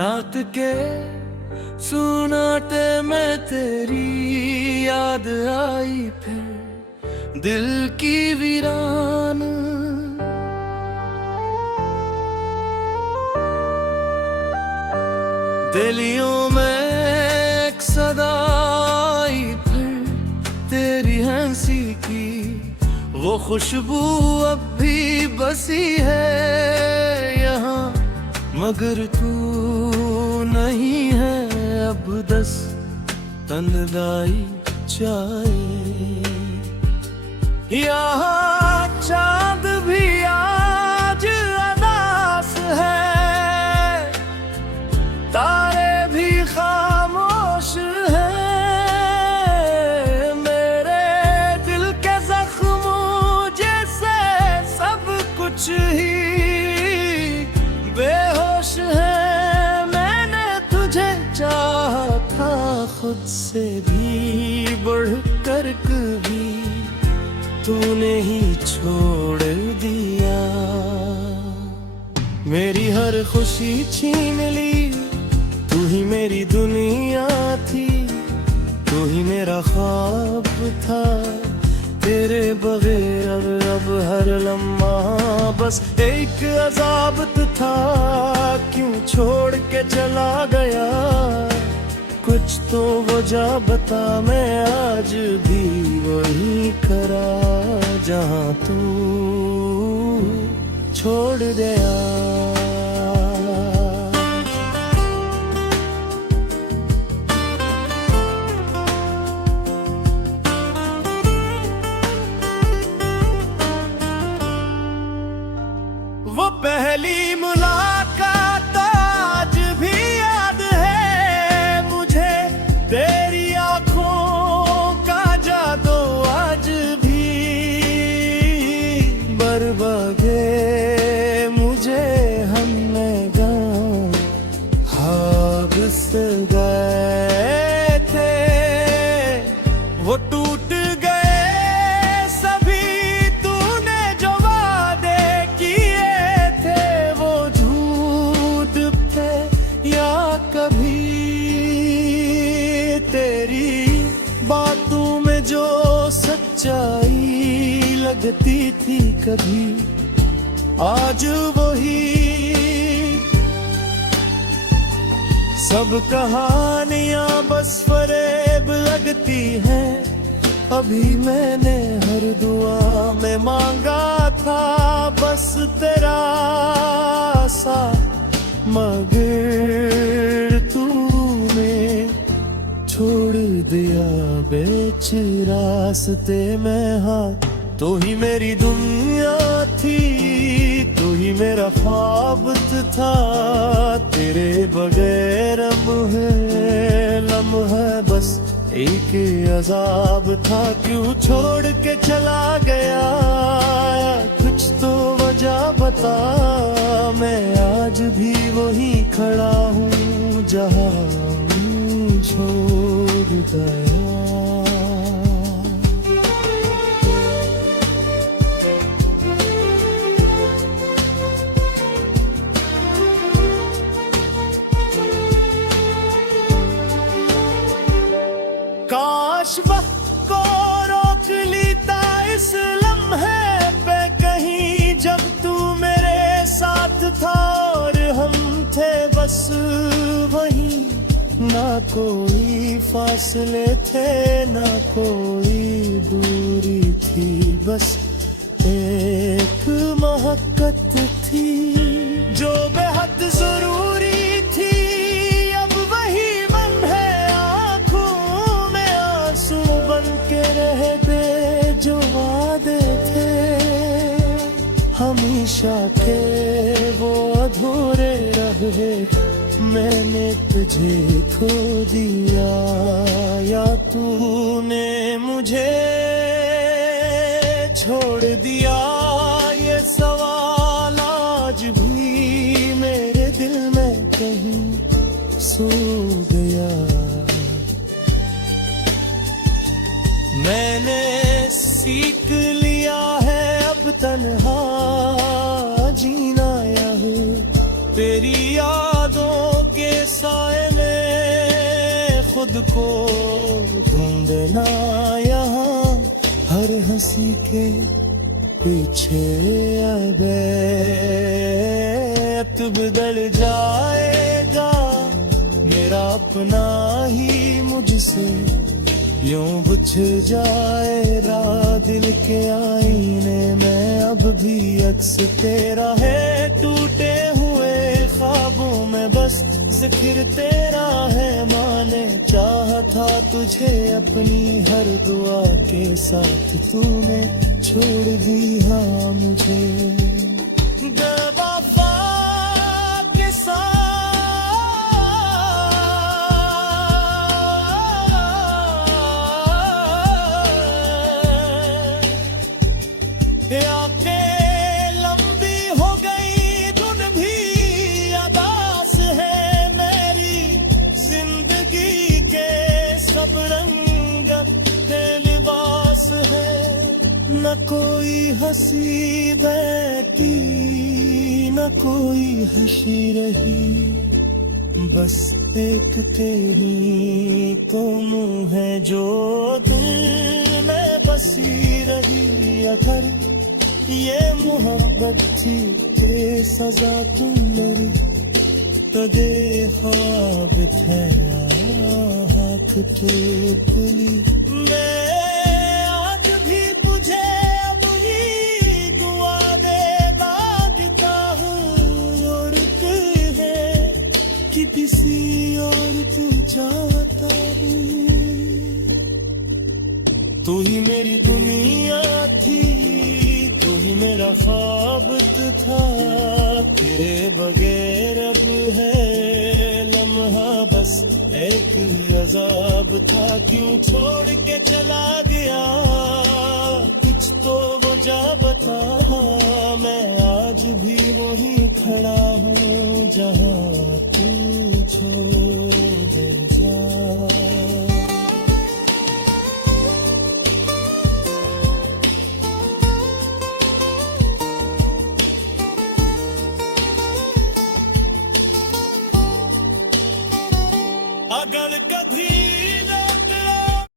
रात के सुनाटे में तेरी याद आई, फिर दिल की वीरान। दिलियों में एक सदा आई, फिर तेरी हंसी की वो खुशबू अब भी बसी है यहाँ, मगर तू नहीं है अब दस तन्दाई चाहे। यहाँ चांद भी आज अदास है, तारे भी खामोश हैं, मेरे दिल के जख्मों जैसे सब कुछ ही बेहोश है। मैंने तुझे चाहा था खुद से भी बढ़कर, कभी तूने ही छोड़ दिया। मेरी हर खुशी छीन ली, तू ही मेरी दुनिया थी, तू ही मेरा ख्वाब था। तेरे बगैर अब हर लम्हा बस एक अज़ाब था। क्यों छोड़ के चला गया, कुछ तो वजह बता, मैं आज भी वही खड़ा जहाँ तू छोड़ गया। वो पहली मुलाकात आज भी याद है मुझे, तेरी आंखों का जादू आज भी बरबगे मुझे हमने गाँव हाग से गए थे। वो टूट गए सभी तूने जो वादे किए थे, वो झूठ थे या कभी तेरी बातों में जो सच्चाई लगती थी कभी, आज वही सब कहानियां बस फरेब लगती हैं। अभी मैंने हर दुआ में मांगा था बस तेरा सा, मगर तूने छोड़ दिया बेच रास्ते में हाथ। तो ही मेरी दुनिया थी, तू ही मेरा ख्वाब था, तेरे बगैर लम्हा बस एक अज़ाब था। क्यों छोड़ के चला गया, कुछ तो वजह बता, मैं आज भी वही खड़ा हूँ जहाँ छोड़ गया। काश वक्त को रोक लेता इस लम्हे पे कहीं, जब तू मेरे साथ था और हम थे बस वहीं। ना कोई फासले थे, ना कोई दूरी थी, बस एक मोहब्बत थी जो बेहद जरूरी थी। अब वही मन है आँखों में आंसू बन के रह गए जो वादे थे हमेशा के, वो अधूरे रहे। मैंने तुझे खो दिया या तूने मुझे छोड़ दिया, ये सवाल आज भी मेरे दिल में कहीं सो गया। मैंने सीख लिया है अब तन्हा जीना, यह तेरी यादों के खुद को ढूंढना यहाँ हर हंसी के पीछे अब बदल जाएगा मेरा अपना ही मुझसे यूं बुझ जाएगा दिल के आईने में अब भी अक्स तेरा है टूटे हुए ख्वाबों में बस जिक्र तेरा है माने चाहा था तुझे अपनी हर दुआ के साथ तूने छोड़ दिया मुझे बेवफा के साथ आंखें लंबी हो गई धुन भी अदास है मेरी जिंदगी के सब रंग के लिबास है न कोई हंसी बैठी न कोई हंसी रही बस एक तेरी तो मुँह है जो दिल में बसी रही अगर ये मोहब्बत थी के सजा तुम मेरी तो दे ख्वाब थे आँख चुपली मैं आज भी तुझे अब ही दुआ दे मांगता हूँ और तू है कि किसी और तू चाहता हूँ तू ही मेरी दुनिया थी तू ही मेरा ख्वाब था तेरे बगैर अब है लम्हा बस एक अजाब था क्यों छोड़ के चला गया कुछ तो वो जा बता मैं आज भी वहीं खड़ा हूँ जहाँ तू छोड़ दे